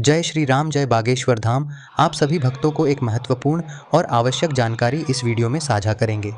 जय श्री राम, जय बागेश्वर धाम। आप सभी भक्तों को एक महत्वपूर्ण और आवश्यक जानकारी इस वीडियो में साझा करेंगे।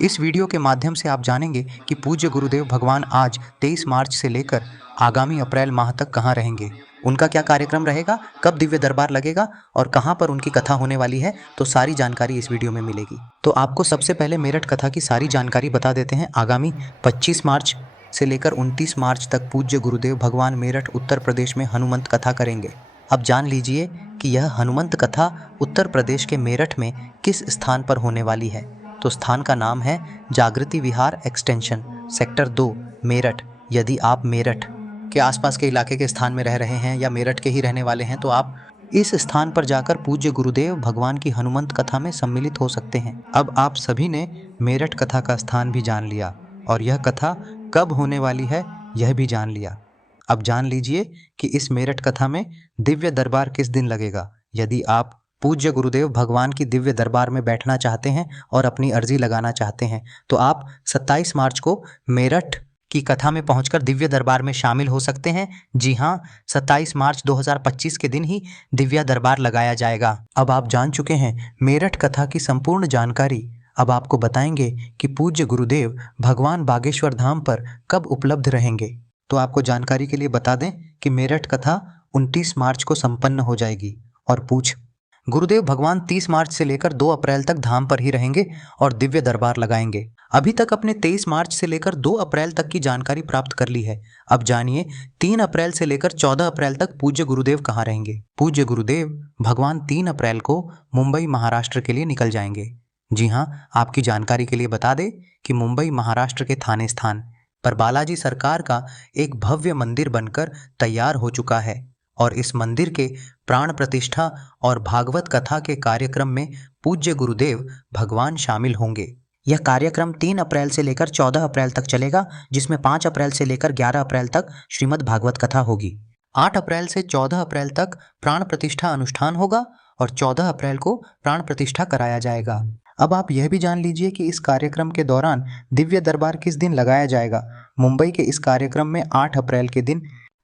इस वीडियो के माध्यम से आप जानेंगे कि पूज्य गुरुदेव भगवान आज 23 मार्च से लेकर आगामी अप्रैल माह तक कहाँ रहेंगे, उनका क्या कार्यक्रम रहेगा, कब दिव्य दरबार लगेगा और कहाँ पर उनकी कथा होने वाली है। तो सारी जानकारी इस वीडियो में मिलेगी। तो आपको सबसे पहले मेरठ कथा की सारी जानकारी बता देते हैं। आगामी 25 मार्च से लेकर 29 मार्च तक पूज्य गुरुदेव भगवान मेरठ उत्तर प्रदेश में हनुमंत कथा करेंगे। अब जान लीजिए कि यह हनुमंत कथा उत्तर प्रदेश के मेरठ में किस स्थान पर होने वाली है। तो स्थान का नाम है जागृति विहार एक्सटेंशन, सेक्टर 2, मेरठ। यदि आप मेरठ के आसपास के इलाके के स्थान में रह रहे हैं या मेरठ के ही रहने वाले हैं तो आप इस स्थान पर जाकर पूज्य गुरुदेव भगवान की हनुमंत कथा में सम्मिलित हो सकते हैं। अब आप सभी ने मेरठ कथा का स्थान भी जान लिया और यह कथा कब होने वाली है यह भी जान लिया। अब जान लीजिए कि इस मेरठ कथा में दिव्य दरबार किस दिन लगेगा। यदि आप पूज्य गुरुदेव भगवान की दिव्य दरबार में बैठना चाहते हैं और अपनी अर्जी लगाना चाहते हैं तो आप 27 मार्च को मेरठ की कथा में पहुंचकर दिव्य दरबार में शामिल हो सकते हैं। जी हाँ, 27 मार्च 2025 के दिन ही दिव्य दरबार लगाया जाएगा। अब आप जान चुके हैं मेरठ कथा की संपूर्ण जानकारी। अब आपको बताएंगे कि पूज्य गुरुदेव भगवान बागेश्वर धाम पर कब उपलब्ध रहेंगे। तो आपको जानकारी के लिए बता दें कि मेरठ कथा 29 मार्च को संपन्न हो जाएगी। और गुरुदेव भगवान 30 मार्च से लेकर 2 अप्रैल तक धाम पर ही रहेंगे और दिव्य दरबार लगाएंगे। अभी तक अपने 23 मार्च से लेकर 2 अप्रैल तक की जानकारी प्राप्त कर ली है। अब जानिए 3 अप्रैल से लेकर 14 अप्रैल तक पूज्य गुरुदेव कहाँ रहेंगे। पूज्य गुरुदेव भगवान 3 अप्रैल को मुंबई महाराष्ट्र के लिए निकल जाएंगे। जी हाँ, आपकी जानकारी के लिए बता दें कि मुंबई महाराष्ट्र के थाने स्थान पर बालाजी सरकार का एक भव्य मंदिर बनकर तैयार हो चुका है और इस मंदिर के प्राण प्रतिष्ठा और भागवत कथा के कार्यक्रम में पूज्य गुरुदेव भगवान शामिल होंगे। यह कार्यक्रम 3 अप्रैल से लेकर 14 अप्रैल तक चलेगा, जिसमें 5 अप्रैल से लेकर 11 अप्रैल तक श्रीमद् भागवत कथा होगी। 8 अप्रैल से 14 अप्रैल तक प्राण प्रतिष्ठा अनुष्ठान होगा और 14 अप्रैल को प्राण प्रतिष्ठा कराया जाएगा। अब आप यह भी जान लीजिए कि इस कार्यक्रम के दौरान दिव्य दरबार किस दिन लगाया जाएगा। मुंबई के इस कार्यक्रम में 8 अप्रैल के दिन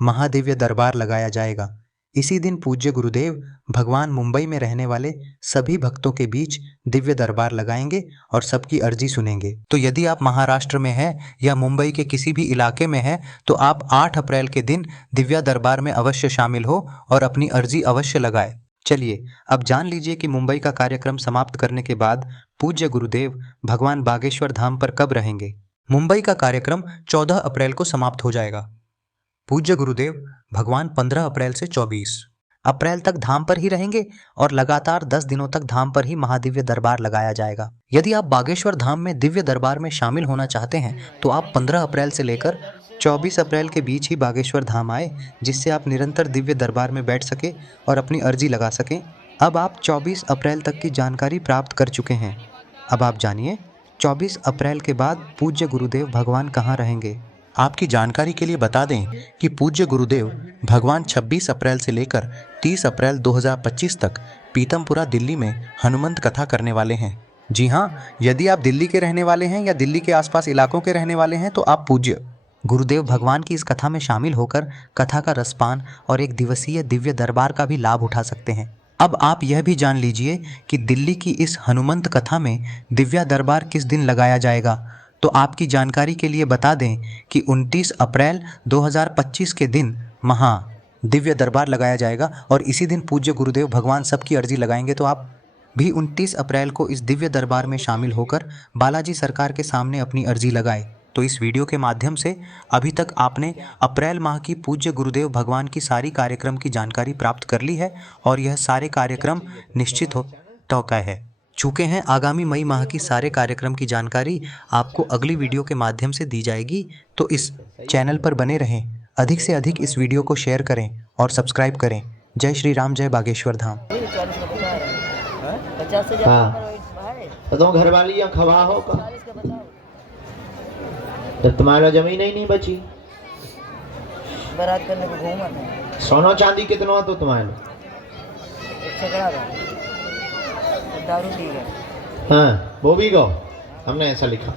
महादिव्य दरबार लगाया जाएगा। इसी दिन पूज्य गुरुदेव भगवान मुंबई में रहने वाले सभी भक्तों के बीच दिव्य दरबार लगाएंगे और सबकी अर्जी सुनेंगे। तो यदि आप महाराष्ट्र में हैं या मुंबई के किसी भी इलाके में हैं तो आप 8 अप्रैल के दिन दिव्य दरबार में अवश्य शामिल हो और अपनी अर्जी अवश्य लगाए। चलिए अब जान लीजिए कि मुंबई का कार्यक्रम समाप्त करने के बाद पूज्य गुरुदेव भगवान बागेश्वर धाम पर कब रहेंगे। मुंबई का कार्यक्रम 14 अप्रैल को समाप्त हो जाएगा। पूज्य गुरुदेव भगवान 15 अप्रैल से 24 अप्रैल तक धाम पर ही रहेंगे और लगातार 10 दिनों तक धाम पर ही महादिव्य दरबार लगाया जाएगा। यदि आप बागेश्वर धाम में दिव्य दरबार में शामिल होना चाहते हैं तो आप 15 अप्रैल से लेकर 24 अप्रैल के बीच ही बागेश्वर धाम आए, जिससे आप निरंतर दिव्य दरबार में बैठ सके और अपनी अर्जी लगा सकें। अब आप 24 अप्रैल तक की जानकारी प्राप्त कर चुके हैं। अब आप जानिए 24 अप्रैल के बाद पूज्य गुरुदेव भगवान कहाँ रहेंगे। आपकी जानकारी के लिए बता दें कि पूज्य गुरुदेव भगवान 26 अप्रैल से लेकर 30 अप्रैल 2025 तक पीतमपुरा दिल्ली में हनुमंत कथा करने वाले हैं। जी हाँ, यदि आप दिल्ली के रहने वाले हैं या दिल्ली के आसपास इलाकों के रहने वाले हैं तो आप पूज्य गुरुदेव भगवान की इस कथा में शामिल होकर कथा का रसपान और एक दिवसीय दिव्य दरबार का भी लाभ उठा सकते हैं। अब आप यह भी जान लीजिए कि दिल्ली की इस हनुमंत कथा में दिव्य दरबार किस दिन लगाया जाएगा। तो आपकी जानकारी के लिए बता दें कि 29 अप्रैल 2025 के दिन दिव्य दरबार लगाया जाएगा और इसी दिन पूज्य गुरुदेव भगवान सबकी अर्जी लगाएंगे। तो आप भी 29 अप्रैल को इस दिव्य दरबार में शामिल होकर बालाजी सरकार के सामने अपनी अर्जी लगाए। तो इस वीडियो के माध्यम से अभी तक आपने अप्रैल माह की पूज्य गुरुदेव भगवान की सारी कार्यक्रम की जानकारी प्राप्त कर ली है और यह सारे कार्यक्रम निश्चित हो चुका है। चूँकि हैं आगामी मई माह की सारे कार्यक्रम की जानकारी आपको अगली वीडियो के माध्यम से दी जाएगी। तो इस चैनल पर बने रहें, अधिक से अधिक इस वीडियो को शेयर करें और सब्सक्राइब करें। जय श्री राम, जय बागेश्वर धाम। तो तुम घर वाली या खवा हो का तो तुम्हारा जमीन ही नहीं बची। बारात करने को घूमा था। सोना चांदी कितना तो तुम्हारे दारू पी गए। हाँ, वो भी गो हमने ऐसा लिखा।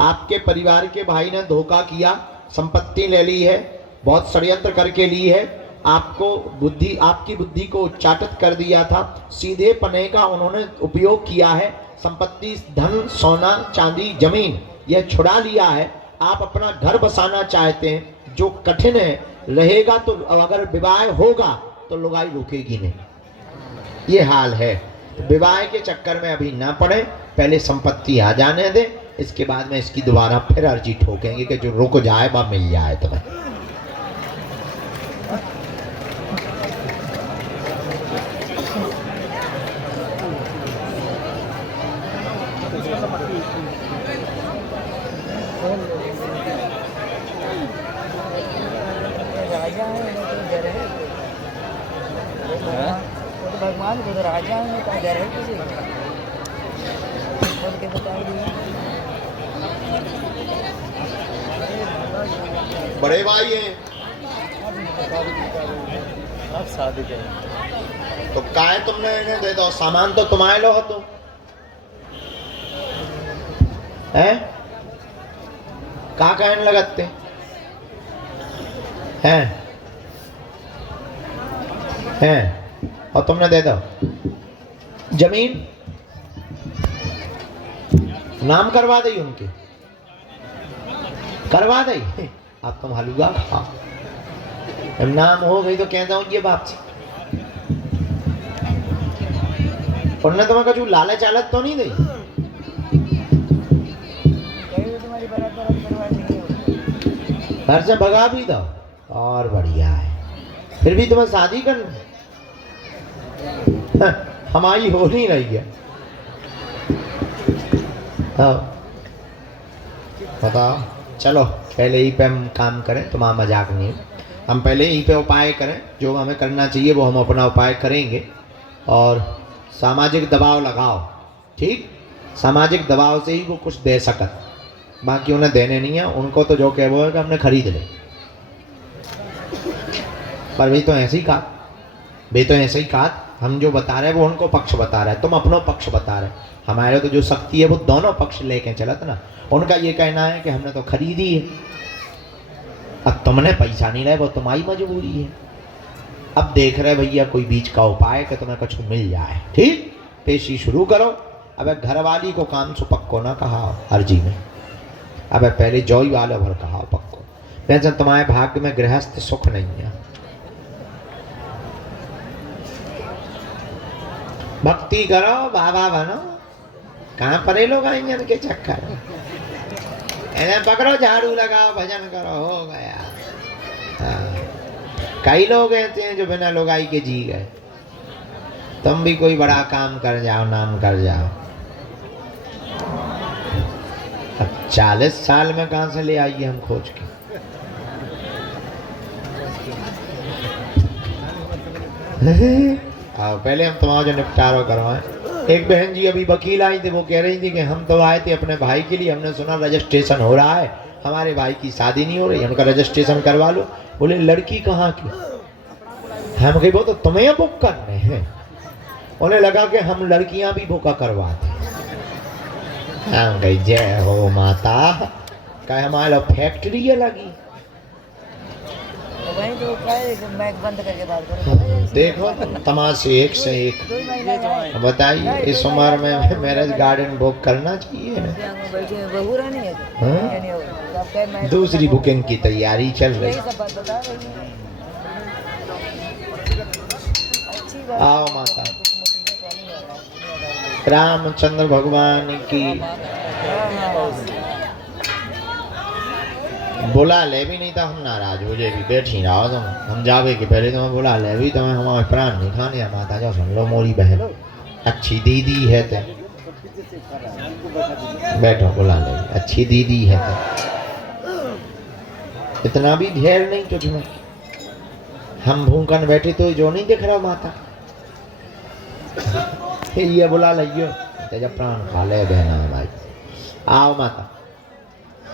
आपके परिवार के भाई ने धोखा किया, संपत्ति ले ली है, बहुत षड्यंत्र करके ली है आपकी बुद्धि को उच्चाटित कर दिया था। सीधे पने का उन्होंने उपयोग किया है। संपत्ति, धन, सोना, चांदी, जमीन यह छुड़ा लिया है। आप अपना घर बसाना चाहते हैं जो कठिन है रहेगा, तो अगर विवाह होगा तो लुगाई रुकेगी नहीं, ये हाल है। तो विवाह के चक्कर में अभी ना पड़े, पहले संपत्ति आ जाने दे, इसके बाद में इसकी दोबारा फिर अर्जी ठोकेंगे कि जो रुक जाए वह मिल जाए तुम्हें। राजा है वो तो डर है, वो तो भगवान को तो राजा है तो डर है किसी को, बोल के बता दिया। बड़े भाई हैं आप शादी करें तो काहे तुमने इन्हें दे दो, सामान तो तुम्हारे लो हो तुम है, का कहने लगते हैं और तुमने दे दो। जमीन नाम करवा दी उनके, करवा दी। अब तुम हलवा खाओ, जब नाम हो गई तो कहता हूँ ये बाप से। उन्होंने तुम्हें कछु लालच आलच तो नहीं दी? तुम्हारी बराबर करवा देंगे, घर से भगा भी दो और बढ़िया है, फिर भी तुम्हें शादी करनी हमारी हो नहीं रही है। हाँ बताओ, चलो पहले ही पे हम काम करें, तुम्हारा मजाक नहीं है। हम पहले यहीं पे उपाय करें, जो हमें करना चाहिए वो हम अपना उपाय करेंगे। और सामाजिक दबाव लगाओ, ठीक, सामाजिक दबाव से ही वो कुछ दे सकत, बाकी उन्हें देने नहीं है। उनको तो जो कह वो है कि हमने खरीद ले, पर वे तो ऐसे ही कहा, वे तो ऐसे ही कहा। हम जो बता रहे हैं वो उनको पक्ष बता रहे हैं, तुम अपनो पक्ष बता रहे। हमारे तो जो शक्ति है वो दोनों पक्ष लेके चलत ना। उनका ये कहना है कि हमने तो खरीदी है, अब तुमने पैसा नहीं रहे, वो तुम्हारी मजबूरी है। अब देख रहे भैया कोई बीच का उपाय कि तुम्हें कुछ मिल जाए, ठीक, पेशी शुरू करो। अब घरवाली को काम सो पक्को ना कहा अर्जी में, अब पहले जॉई वाले भर कहा पक्को। वैसे तुम्हारे भाग्य में गृहस्थ सुख नहीं है, भक्ति करो, बाबा बनो, कहाँ परे लोग आएंगे के चक्कर। ऐसे पकड़ो, झाड़ू लगाओ, भजन करो, हो गया। हाँ। कई लोग ऐसे हैं जो बिना लोगाई के जी गए। तुम भी कोई बड़ा काम कर जाओ, नाम कर जाओ। अब 40 साल में कहाँ से ले आइए हम खोज के। पहले हम तुम्हारा जो निपटारा करवाएं। एक बहन जी अभी वकील आई थी, वो कह रही थी कि हम तो आए थे अपने भाई के लिए, हमने सुना रजिस्ट्रेशन हो रहा है, हमारे भाई की शादी नहीं हो रही, उनका रजिस्ट्रेशन करवा लो। बोले लड़की कहाँ की? हम कही वो तो तुम्हें बुक करने हैं। उन्हें लगा कि हम लड़कियां भी बुक करवाते। हम कही जय हो माता, कहे हमारे फैक्ट्री है लगी। वहीं तो क्या है, मैच बंद करके बात करो। देखो तमाशे एक से एक। 2 महीना जाए, बताइए इस उम्र में मैरिज गार्डन बुक करना चाहिए ना? बैठे बहू रानी है तो हाँ? यानी तो आप कहे मैं दूसरी बुकिंग की तैयारी चल यही रही। सब बात बता रही हूँ। अच्छी बात आओ माता, कुछ मुसीबत वाली है। रामचंद्र भगवान की बुला ले भी नहीं था, हम नाराज हो जाए भी बैठी रहो तुम, हम जावे कि पहले तुम्हें बुला ले भी, तुम्हें हमारे प्राण नहीं खाने। माता जाओ सुन लो, मोरी बहन अच्छी दीदी है ते, बैठो बुला ले, अच्छी दीदी है ते। इतना भी धैर्य नहीं तुझमें, हम भूखन बैठे तो जो नहीं दिख रहा माता। ये बुला लियो तेजा प्राण खा ले बहना भाई। आओ माता,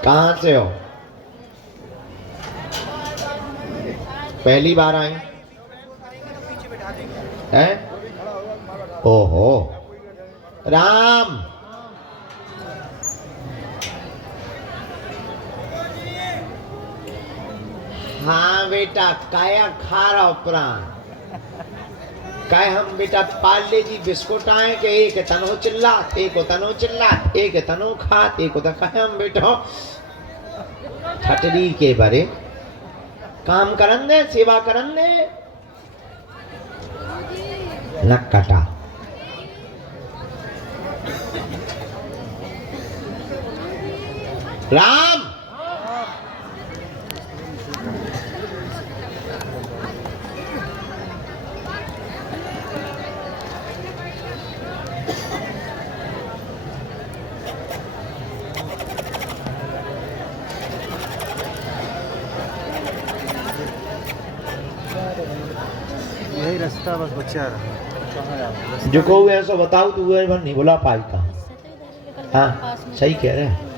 कहाँ से हो? पहली बार आई हैं? ओहो राम, हाँ बेटा काया खा रहा प्राण काय हम बेटा पार्ले जी बिस्कुट आए के एक तनो चिल्लात एक तनो चिल्लात एक तनो खात एक काय हम बेटा छटरी के बारे काम करन दे सेवा करन दे नक कटा राम यही रास्ता बस बचा रहा। जो को ऐसा बताओ तू नहीं बोला पाई का हाँ सही कह रहे हैं